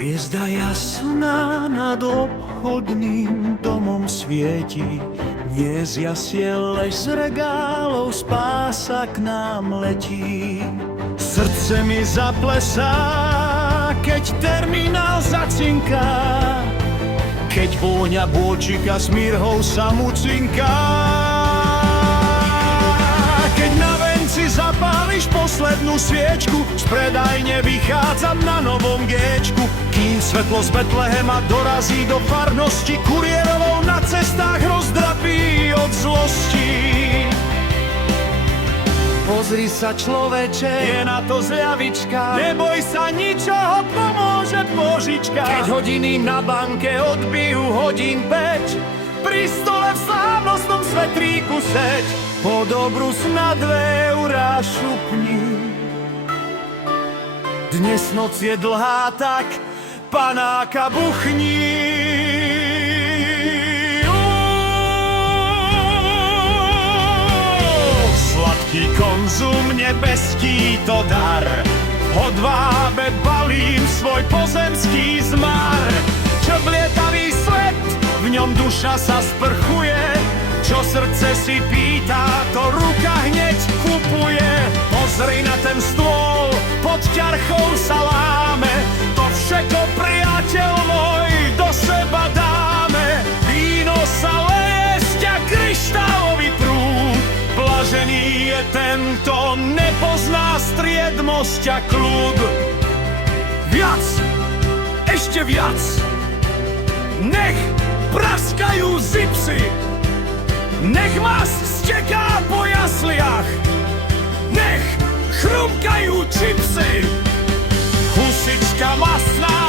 Hviezda jasná nad obchodným domom svieti, nie z jasiel, lež z regálov spása k nám letí. Srdce mi zaplesá, keď terminál zacinká, keď vôňa bôčika s mirhou sa mucinká. Keď na venci zapáliš poslednú sviečku, z predajne vychádzam na novom géčku, kým svetlo z Betlehema dorazí do farnosti, kuriérovou na cestách rozdrapí od zlosti. Pozri sa, človeče, je na to zľavička, neboj sa, ničoho, pomôže Božička. Keď hodiny na banke odbijú hodín 5, pri stole v slávnostnom svetríku seď, po dobru na 2 eurá šupni. Dnes noc je dlhá, tak panáka buchni. Sladký konzum, nebeský to dar, hodvábe balím svoj pozemský zmar. Čo blietavý svet, v ňom duša sa sprchuje, čo srdce si pýta, to ruka hneď kupuje. Pozri na ten stôl, pod ťarchou sa láme, to všetko, priateľ môj, do seba dáme. Víno sa leje, sťa kryštálový prúd, blažený je tento, nepozná striedmosť a kľud. Viac, ešte viac, nech praskajú zipsy, nech mas steká po jasliach, nech chrumkajú čipsy. Husička masná